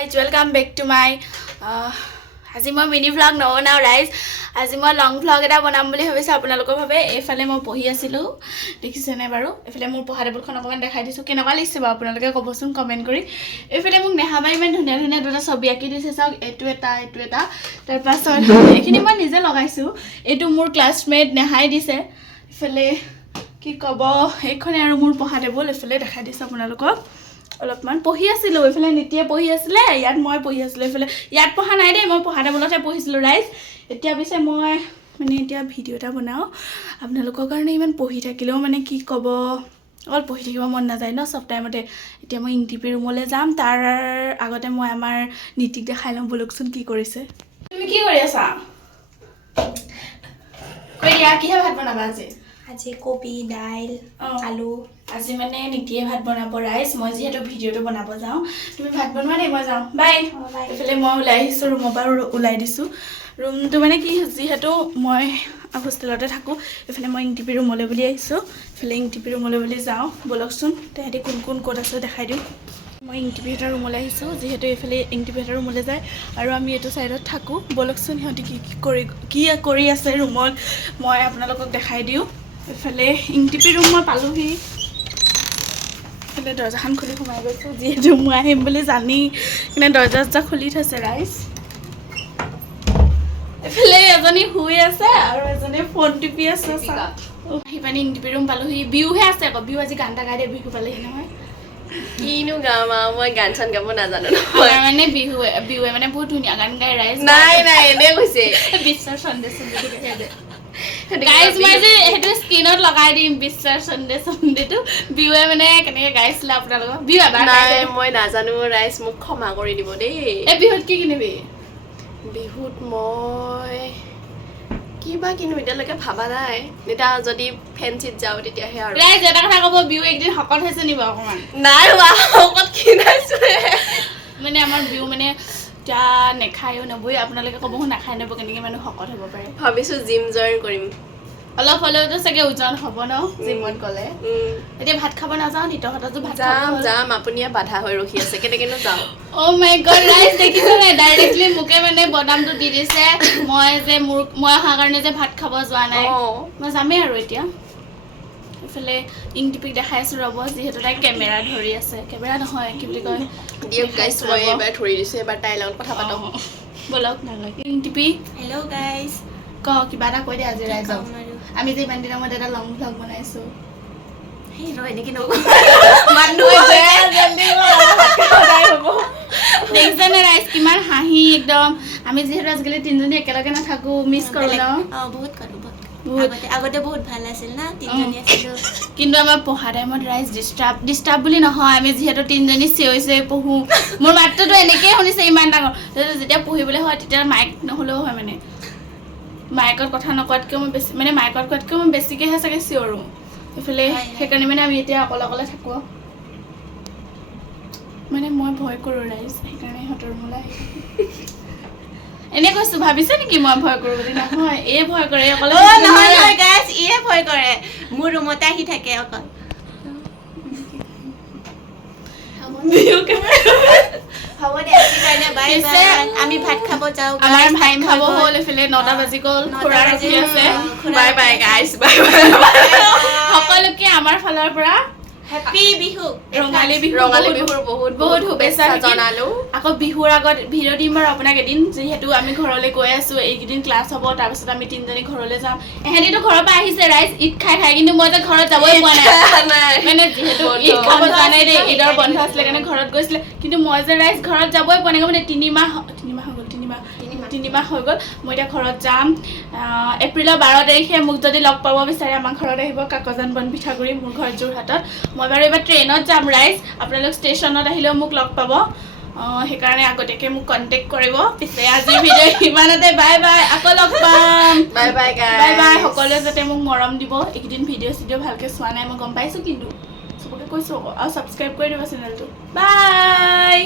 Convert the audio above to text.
guys, welcome back to my আজি মই mini vlog নবনাও ৰাইজ আজি মই লং vlog এটা বনাম বুলি ভাবিছো আপোনালোকৰ ভাবে এফালে মই পঢ়ি আছিলো দেখিছে নে বাৰু এফালে মোৰ পঢ়া টেবুলখন অকমান দেখাই দিছো কেনেকুৱা লাগিছে বাৰু আপোনালোকে ক'বচোন কমেন্ট কৰি এফালে মোক নেহাবাই ইমান ধুনীয়া ধুনীয়া দুটা ছবি আঁকি দিছে চাওক এটো এটা তাৰ পাছত এখিনি মই নিজে লগাইছো এটো মোৰ ক্লাছমেট নেহাই দিছে এফালে কি কব এইখনে আৰু মোৰ পঢ়া টেবুল এফালে দেখাই দিছো আপোনালোকক অলপমান পঢ়ি আছিলো এফালে নিতিয়ে পঢ়ি আছিলে ইয়াত মই পঢ়ি আছিলো এফালে ইয়াত পঢ়া নাই দেই মই পঢ়া টেবুলতে পঢ়িছিলো ৰাইজ এতিয়া পিছে মই মানে এতিয়া ভিডিও এটা বনাও আপোনালোকৰ কাৰণে ইমান পঢ়ি থাকিলেও মানে কি কব অল পঢ়ি থাকিব মন নাযায় ন সব টাইমতে এতিয়া মই ইংটিপি ৰুমলৈ যাম তাৰ আগতে মই আমাৰ নিতিক দেখাই লম বলকচোন কি কৰিছে তুমি কি কৰি আছা কইয়া কিহে ভাত বনাবা আজি কবি দাইল আলু আজি মানে নিতিয়ে ভাত বনাব ৰাইজ মই যেহেতু ভিডিওটো বনাব যাও তুমি ভাত বনোৱা দেই মই যাও বাই এফালে মই ওলাই আহিছো ৰুমৰ পৰা ওলাই দিছো ৰুমটো মানে কি যেহেতু মই হোষ্টেলতে থাকো এফালে মই ইংটিপি ৰুমলৈ বুলি আহিছো এফালে ইংটিপি ৰুমলৈ বুলি যাওঁ বলকচোন তেহেঁতি কোন কোন ক'ত আছে দেখাই দিওঁ মই ইংটিপিহঁতৰ ৰুমলৈ আহিছোঁ যিহেতু এইফালে ইংটিপিহঁতৰ ৰুমলৈ যায় আৰু আমি এইটো ছাইডত থাকোঁ বলকচোন সিহঁতি কি কৰি আছে ৰুমত মই আপোনালোকক দেখাই দিওঁ এফালে ইংটিপি ৰুম মই পালোহি এফালে দৰ্জাখন খুলি সোমাই গৈছোঁ যিহেতু মই আহিম বুলি জানি কিনে দৰ্জা খুলি থৈছে ৰাইজ এফালে এজনী শুই আছে আৰু এজনী ফোন টিপি আছে আহি পানি ইংটিপি ৰুম পালোহি বিহুহে আছে আকৌ বিহু আজি গান এটা গাই দিয়ে বিহু পালেহি নহয় কিনো গাম মই গান চান গাব নাজানো মানে বিহুৱে মানে বহুত ধুনীয়া গান গাই ৰাইজ নাই এনে কৈছে বিশ্বৰ সন্দেশ গাইজ মই যে সেইটো স্ক্ৰীনত লগাই দিম বিশ্বৰ সন্দেশটো বিহুৱে মানে কেনেকৈ গাইছিলে আপোনালোকক বিহু এবাৰ নাই মই নাজানো ৰাইজ মোক ক্ষমা কৰি দিব দেই এই বিহুত কি কিনিবি বিহুত মই কিবা কিনো এতিয়ালৈকে ভাবা নাই এতিয়া যদি ফেঞ্চিত যাওঁ তেতিয়াহে আৰু ৰাইজ এটা কথা ক'ব বিহু একদিন শকত হৈছে নিব অকণমান নাই হোৱা শকত ক্ষীণাইছো মানে আমাৰ বিহু মানে এতিয়া নেখায়ো নবই আপোনালোকে ক'ব নাখায় নব কেনেকৈ মানুহ শকত হ'ব পাৰে ভাবিছো জিম জইন কৰিম অলপ হ'লেওতো চাগে ওজন হ'ব ন জিমত গ'লে এতিয়া ভাত খাব নাযাওঁ নিতহঁততো ভাত যাম আপুনিয়ে বাধা হৈ ৰখি আছে কেনেকেনো যাওঁ অ' মাই গড ৰাইজ দেখিছে নাই ডাইৰেক্টলি মোকে মানে বদামটো দি দিছে মই অহাৰ কাৰণে যে ভাত খাব যোৱা নাই মই যামেই আৰু এতিয়া এইফালে ইংটিপিক দেখাই আছোঁ ৰ'ব যিহেতু তাই কেমেৰা ধৰি আছে কেমেৰা নহয় কি বুলি কয় দিয়ক গাইজ মই এবাৰ ধৰি দিছোঁ এবাৰ তাইৰ লগত কথা পাতোঁ ব'লক নালাগে ইংটিপি হেল্ল' গাইজ ক কিবা এটা কৈ দে আজি ৰাইজক আমি যে ইমান দিনৰ মূৰত এটা লং ভ্লগ বনাইছোঁ দেখিছেনে ৰাইজ কিমান হাঁহি একদম আমি যিহেতু আজিকালি তিনিজনী একেলগে নাথাকোঁ মিছ কৰোঁ ন বহুত আগতে বহুত ভাল আছিল না তিনিজনী আছিলোঁ কিন্তু আমাৰ পঢ়া টাইমত ৰাইজ ডিষ্টাৰ্ব বুলি নহয় আমি যিহেতু তিনিজনী চিঞৰি পঢ়োঁ মোৰ মাতটোতো এনেকৈয়ে শুনিছে ইমান ডাঙৰ যেতিয়া পঢ়িবলৈ হয় তেতিয়া মাইক নহ'লেও হয় মানে মাইকত কথা নকোৱাতকৈ মই বেছি মানে মাইকত কোৱাতকৈ মই বেছিকৈহে চাগে চিঞৰোঁ এইফালে সেইকাৰণে মানে আমি এতিয়া অকলে থাকোঁ মানে মই ভয় কৰোঁ ৰাইজ সেইকাৰণে সিহঁতৰ ৰুমলৈ আহি এনে কৈছোঁ ভাবিছে নেকি মই ভয় কৰোঁ বুলি নহয় এই ভয় কৰে অকলে নহয় গাইজ ইয়ে ভয় কৰে মোৰ ৰুমতে আহি থাকে অকল হ'ব দে বাই বাই আমি ভাত খাব যাওঁ আমাৰ ভাই খাব হ'ল এইফালে 9টা বাজি গ'ল খুৰা ৰখি আছে বাই বাই গাইজ বাই সকলোকে আমাৰ ফালৰ পৰা হেপী বিহু ৰঙালী বিহুৰ বহুত শুভেচ্ছা জনালোঁ আকৌ বিহুৰ আগত ভিডিঅ' দিম বাৰু আপোনাক এদিন যিহেতু আমি ঘৰলৈ গৈ আছোঁ এইকেইদিন ক্লাছ হ'ব তাৰপিছত আমি তিনিজনী ঘৰলৈ যাম এহেঁতিতো ঘৰৰ পৰা আহিছে ৰাইজ ঈদ খাই কিন্তু মই যে ঘৰত যাবই পোৱা নাই মানে যিহেতু ঈদ খাব যোৱা নাই দেই ঈদৰ বন্ধ আছিলে কাৰণে ঘৰত গৈছিলে কিন্তু মই যে ৰাইজ ঘৰত যাবই পোৱা নাই মানে 3 মাহ হৈ গ'ল মই এতিয়া ঘৰত যাম এপ্ৰিলৰ 12 তাৰিখে মোক যদি লগ পাব বিচাৰে আমাৰ ঘৰত আহিব কাকজান বন পিঠাগুৰি মোৰ ঘৰ যোৰহাটত মই বাৰু এবাৰ ট্ৰেইনত যাম ৰাইজ আপোনালোক ষ্টেচনত আহিলেও মোক লগ পাব সেইকাৰণে আগতীয়াকৈ মোক কণ্টেক্ট কৰিব পিছে আজিৰ ভিডিঅ' ইমানতে বাই বাই আকৌ লগ পাম বাই বাই সকলোৱে যাতে মোক মৰম দিব এইকেইদিন ভিডিঅ' ভালকৈ চোৱা নাই মই গম পাইছোঁ কিন্তু চবকে কৈছোঁ আৰু ছাবস্ক্ৰাইব কৰি দিব চেনেলটো বাই